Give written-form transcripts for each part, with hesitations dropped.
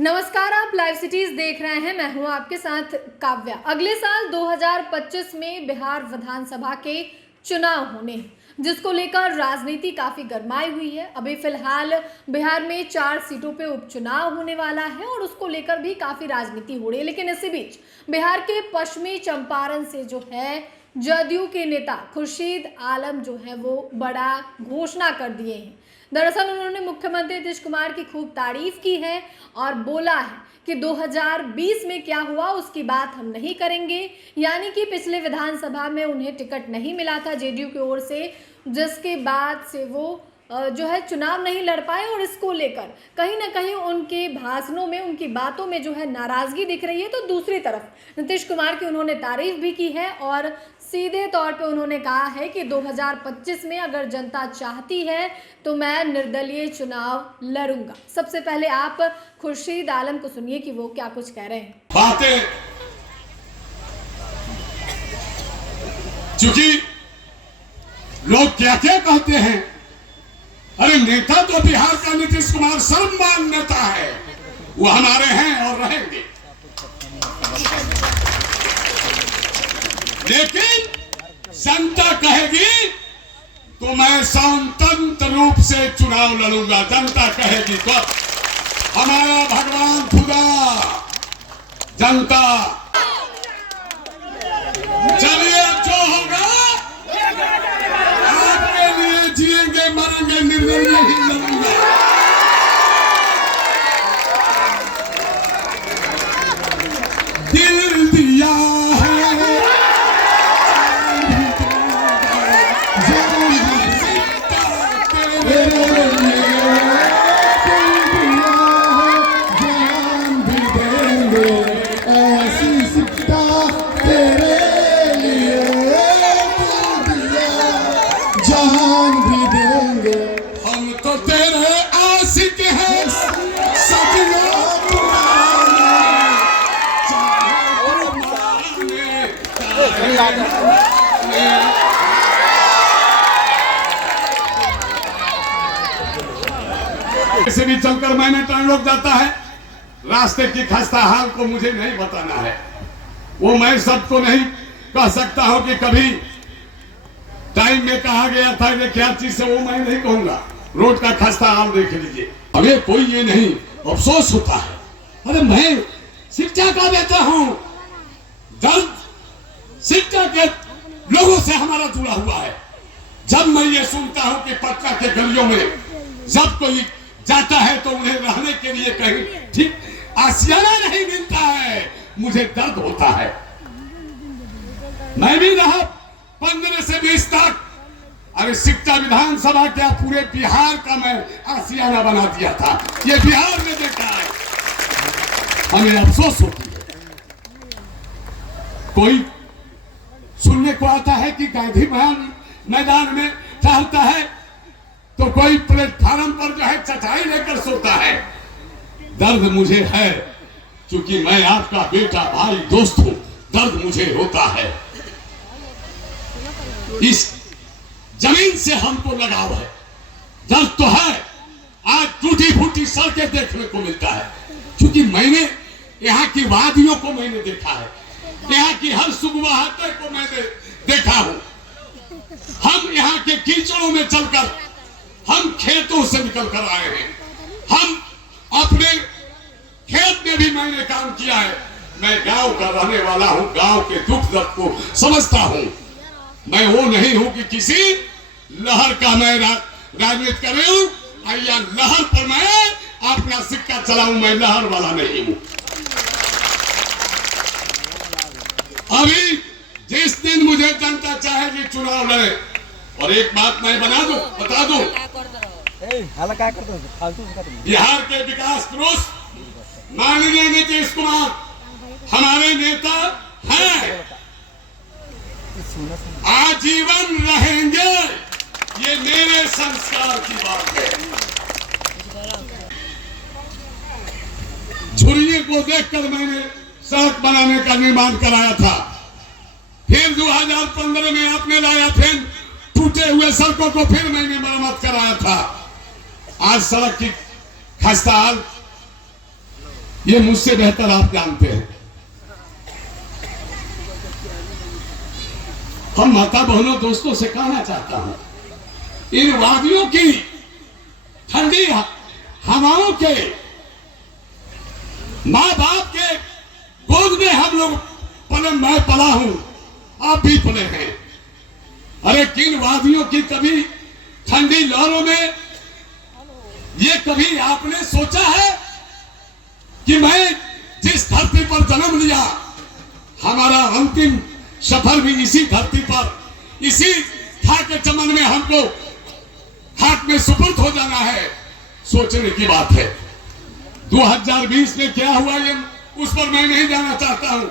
नमस्कार, आप live cities देख रहे हैं। मैं हूं आपके साथ काव्या। अगले साल 2025 में बिहार विधानसभा के चुनाव होने हैं, जिसको लेकर राजनीति काफी गरमाई हुई है। अभी फिलहाल बिहार में 4 सीटों पे उपचुनाव होने वाला है और उसको लेकर भी काफी राजनीति हो रही है। लेकिन इसी बीच बिहार के पश्चिमी चंपारण से जो है जदयू के नेता खुर्शीद आलम जो है वो बड़ा घोषणा कर दिए हैं। दरअसल उन्होंने मुख्यमंत्री नीतीश कुमार की खूब तारीफ की है और बोला है कि 2020 में क्या हुआ उसकी बात हम नहीं करेंगे। यानी कि पिछले विधानसभा में उन्हें टिकट नहीं मिला था जेडीयू की ओर से, जिसके बाद से वो जो है चुनाव नहीं लड़ पाए और इसको लेकर कहीं ना कहीं उनके भाषणों में, उनकी बातों में जो है नाराजगी दिख रही है। तो दूसरी तरफ नीतीश कुमार की उन्होंने तारीफ भी की है और सीधे तौर पे उन्होंने कहा है कि 2025 में अगर जनता चाहती है तो मैं निर्दलीय चुनाव लड़ूंगा। सबसे पहले आप खुर्शीद आलम को सुनिए कि वो क्या कुछ कह रहे हैं। बातें क्योंकि लोग क्या क्या कहते हैं, अरे नेता तो बिहार का नीतीश कुमार सर्वमान नेता है, वो हमारे हैं और रहेंगे। लेकिन जनता कहेगी तो मैं स्वतंत्र रूप से चुनाव लड़ूंगा। जनता कहेगी तो हमारा भगवान खुदा जनता, चलिए जो होगा आपके लिए जिएंगे मरेंगे निर्दलीय ही लड़ूंगा। दिल दिया ऐसे भी चलकर मैंने टर्न रोक जाता है। रास्ते की खस्ता हाल को मुझे नहीं बताना है, वो मैं सबको नहीं कह सकता हूं कि कभी टाइम में कहा गया था ये क्या चीज से, वो मैं नहीं कहूंगा। रोड का खस्ता हाल देख लीजिए। हमें कोई ये नहीं अफसोस होता है, अरे मैं शिक्षा का देता हूं, दर्द शिक्षा के लोगों से हमारा जुड़ा हुआ है। जब मैं ये सुनता हूं कि पटना के गलियों में जब कोई जाता है तो उन्हें रहने के लिए कहीं ठीक आशियाना नहीं मिलता है, मुझे दर्द होता है। मैं भी रहा 15 से 20 तक, अरे शिक्षा विधानसभा क्या पूरे बिहार का मैं आशियाना बना दिया था। ये बिहार में देखा है, हमें अफसोस होती है। कोई सुनने को आता है कि गांधी मैदान में टहलता है तो कोई प्लेटफार्म पर जो है चटाई लेकर सोता है। दर्द मुझे है क्योंकि मैं आपका बेटा, भाई, दोस्त हूं। दर्द मुझे होता है, इस जमीन से हमको लगाव है। दर्द तो है, आज टूटी फूटी सड़कें देखने को मिलता है क्योंकि मैंने यहाँ की वादियों को मैंने देखा है, यहाँ की हर सुगवाहटे को मैंने देखा हूं। हम यहाँ के कीचड़ों में चलकर, हम खेतों से निकल कर आए हैं, हम अपने खेत में भी मैंने काम किया है। मैं गांव का रहने वाला हूं, गांव के दुख दर्द को समझता हूं। मैं वो नहीं हूं कि किसी लहर का मैं राजनीति कर रही हूं या लहर पर मैं अपना सिक्का चलाऊं। मैं लहर वाला नहीं हूं। अभी जिस दिन मुझे जनता चाहेगी चुनाव लड़े, और एक बात मैं बता दूं, बिहार के विकास पुरुष माननीय नीतीश कुमार हमारे नेता हैं, आजीवन रहेंगे। ये मेरे संस्कार की बात है। झुर्रियों को देखकर मैंने सड़क बनाने का निर्माण कराया था, फिर 2015 में आपने लाया, फिर टूटे हुए सड़कों को फिर मैंने मरम्मत कराया था। आज सड़क की खस्ता हाल ये मुझसे बेहतर आप जानते हैं। हम माता बहनों दोस्तों से कहना चाहता हूं, इन वादियों की ठंडी हवाओं के माँ बाप के गोद में हम लोग पले, मैं पला हूं, आप भी पले हैं। अरे किन वादियों की कभी ठंडी लहरों में ये कभी आपने सोचा है कि मैं जिस धरती पर जन्म लिया, हमारा अंतिम सफर भी इसी धरती पर, इसी खाके चमन में हमको खाक में सुपुर्द हो जाना है। सोचने की बात है। 2020 में क्या हुआ ये उस पर मैं नहीं जाना चाहता हूं।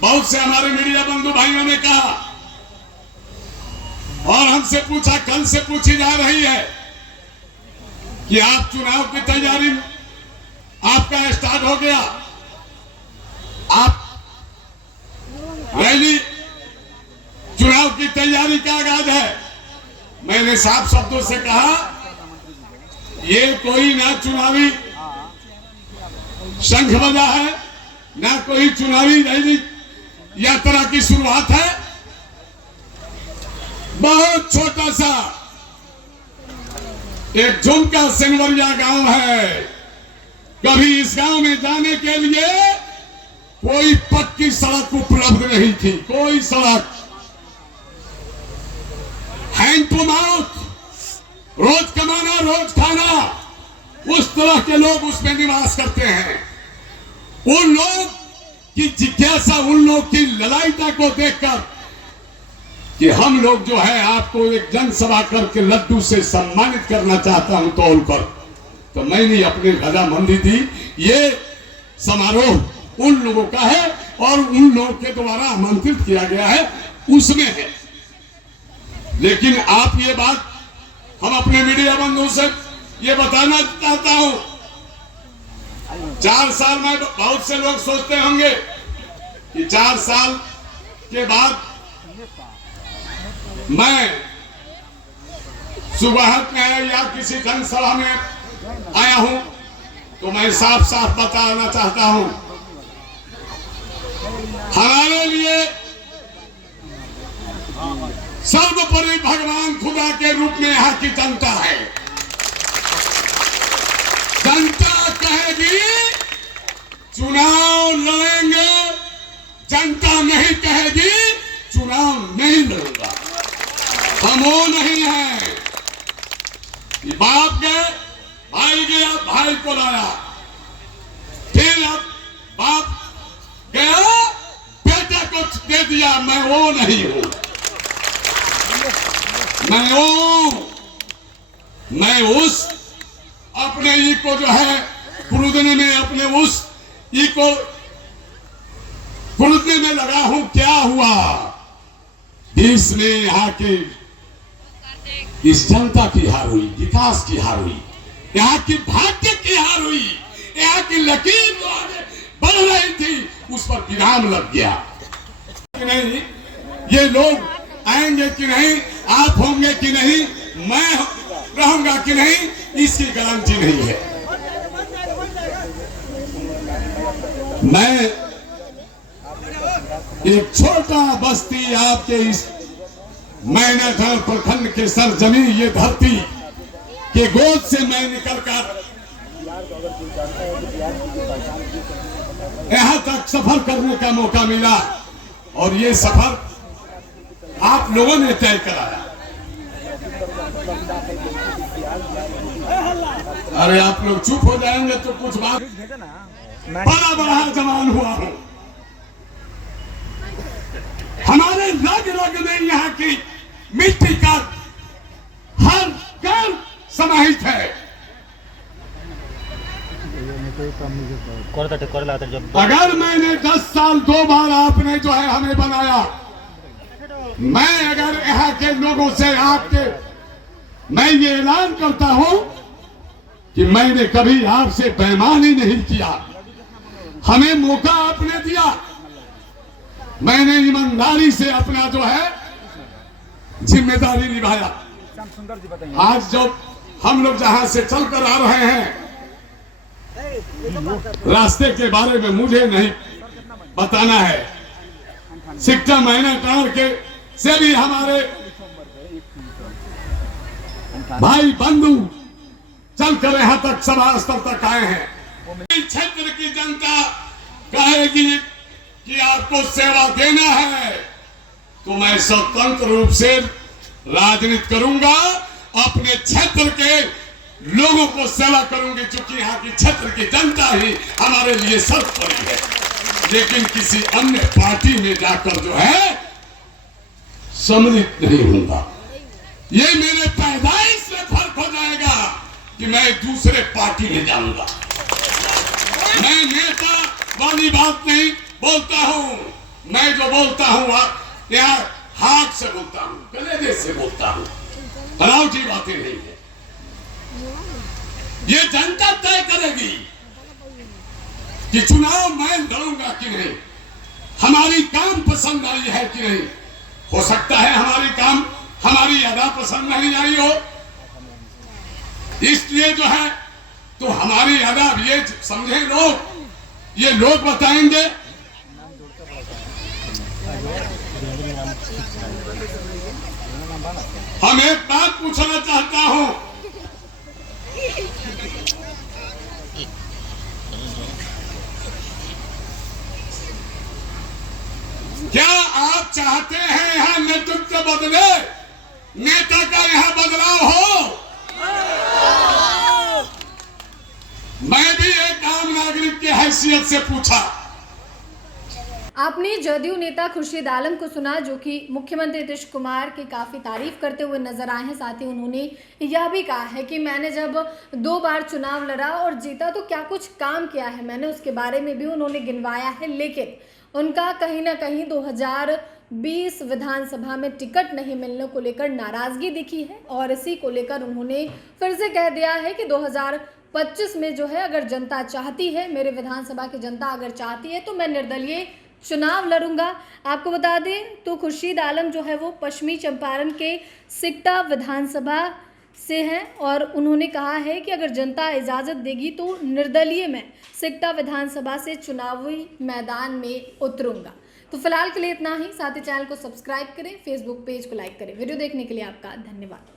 बहुत से हमारे मीडिया बंधु भाइयों ने कहा और हमसे पूछा, कल से पूछी जा रही है कि आप चुनाव की तैयारी आपका स्टार्ट हो गया, आप रैली चुनाव की तैयारी का आगाज है। मैंने साफ शब्दों से कहा, ये कोई ना चुनावी शंख बजा है, ना कोई चुनावी रैली यात्रा की शुरुआत है। बहुत छोटा सा एक झुमका सिनवरिया गांव है। कभी इस गांव में जाने के लिए कोई पक्की सड़क उपलब्ध नहीं थी, कोई सड़क। हैंड टू माउथ, रोज कमाना रोज खाना, उस तरह के लोग उसमें निवास करते हैं। उन लोग की जिज्ञासा, उन लोग की ललायता को देखकर कि हम लोग जो है आपको एक जनसभा करके लड्डू से सम्मानित करना चाहता हूं तौल पर, तो मैंने अपने रजामंदी दी। ये समारोह उन लोगों का है और उन लोगों के द्वारा आमंत्रित किया गया है, उसमें है। लेकिन आप ये बात हम अपने मीडिया बंधुओं से ये बताना चाहता हूं, 4 साल में बहुत से लोग सोचते होंगे कि 4 साल के बाद मैं सुबह में या किसी जनसभा में आया हूं, तो मैं साफ साफ बताना चाहता हूं, हमारे लिए सर्वोपरि भगवान खुदा के रूप में यहाँ की जनता है। जनता कहेगी चुनाव लड़ेंगे, जनता नहीं कहेगी चुनाव नहीं लड़ूंगा। हम वो नहीं है। बाप गए, भाई गया, भाई को लाया, फिर अब बाप गया, बेटे को दे दिया। मैं वो नहीं हूं। मैं उस अपने ई को जो है पुरुदने में, अपने उस ई को पुरुदने में लगा हूं। क्या हुआ देश में? यहाँ के इस जनता की हार हुई, विकास की हार हुई, यहाँ की भाग्य की हार हुई, यहाँ की लकीर जो आगे बढ़ रही थी उस पर विराम लग गया। नहीं, ये लोग आएंगे कि नहीं, आप होंगे कि नहीं, मैं रहूंगा कि नहीं, इसकी गारंटी नहीं है। मैं एक छोटा बस्ती आपके इस मैनाधार प्रखंड के सरजमी, ये धरती के गोद से मैं निकलकर यहां तक सफर करने का मौका मिला और ये सफर आप लोगों ने तय कराया। अरे आप लोग चुप हो जाएंगे तो कुछ बात, बड़ा बड़ा जवान हुआ हूं, हमारे रग रग में यहाँ की मिट्टी का हर कण समाहित है। अगर मैंने 10 साल 2 बार आपने जो है हमें बनाया, मैं अगर यहाँ के लोगों से आपके मैं ये ऐलान करता हूं कि मैंने कभी आपसे बेईमानी नहीं किया। हमें मौका आपने दिया, मैंने ईमानदारी से अपना जो है जिम्मेदारी निभाया। आज जब हम लोग जहां से चलकर आ रहे हैं, रास्ते के बारे में मुझे नहीं बताना है। सिक्का महीने टार के से भी हमारे भाई बंधु चलकर यहाँ तक सभा स्तर तक आए हैं। क्षेत्र की जनता कहेगी कि आपको सेवा देना है तो मैं स्वतंत्र रूप से राजनीति करूंगा, अपने क्षेत्र के लोगों को सेवा करूंगी, क्योंकि यहाँ की क्षेत्र की जनता ही हमारे लिए सर्वोपरि है। लेकिन किसी अन्य पार्टी में जाकर जो है सम्मिलित नहीं होगा। ये मेरे पैदाइश में फर्क हो जाएगा कि मैं दूसरे पार्टी में जाऊंगा। मैं नेता वाली बात नहीं बोलता हूं, मैं जो बोलता हूं यहाँ हाथ से बोलता हूं, कलेजे से बोलता हूं, बनावटी बातें नहीं है। ये जनता तय करेगी कि चुनाव मैं लड़ूंगा कि नहीं, हमारी काम पसंद आई है कि नहीं। हो सकता है हमारी काम हमारी अदा पसंद नहीं आई हो, इसलिए जो है तो हमारी अदा ये समझे लोग, ये लोग बताएंगे। हम एक बात पूछना चाहता हूं, क्या आप चाहते हैं यहाँ नेतृत्व बदले, नेता का यहाँ बदलाव हो? मैं भी एक आम नागरिक की हैसियत से पूछा। आपने जदयू नेता खुर्शीद आलम को सुना, जो कि मुख्यमंत्री नीतीश कुमार की काफ़ी तारीफ करते हुए नजर आए हैं। साथ ही उन्होंने यह भी कहा है कि मैंने जब 2 बार चुनाव लड़ा और जीता तो क्या कुछ काम किया है, मैंने उसके बारे में भी उन्होंने गिनवाया है। लेकिन उनका कहीं ना कहीं 2020 विधानसभा में टिकट नहीं मिलने को लेकर नाराज़गी दिखी है और इसी को लेकर उन्होंने फिर से कह दिया है कि 2025 में जो है अगर जनता चाहती है, मेरे विधानसभा की जनता अगर चाहती है तो मैं निर्दलीय चुनाव लड़ूंगा। आपको बता दें तो खुर्शीद आलम जो है वो पश्चिमी चंपारण के सिकटा विधानसभा से हैं और उन्होंने कहा है कि अगर जनता इजाज़त देगी तो निर्दलीय मैं सिकटा विधानसभा से चुनावी मैदान में उतरूंगा। तो फिलहाल के लिए इतना ही। साथ ही चैनल को सब्सक्राइब करें, फेसबुक पेज को लाइक करें। वीडियो देखने के लिए आपका धन्यवाद।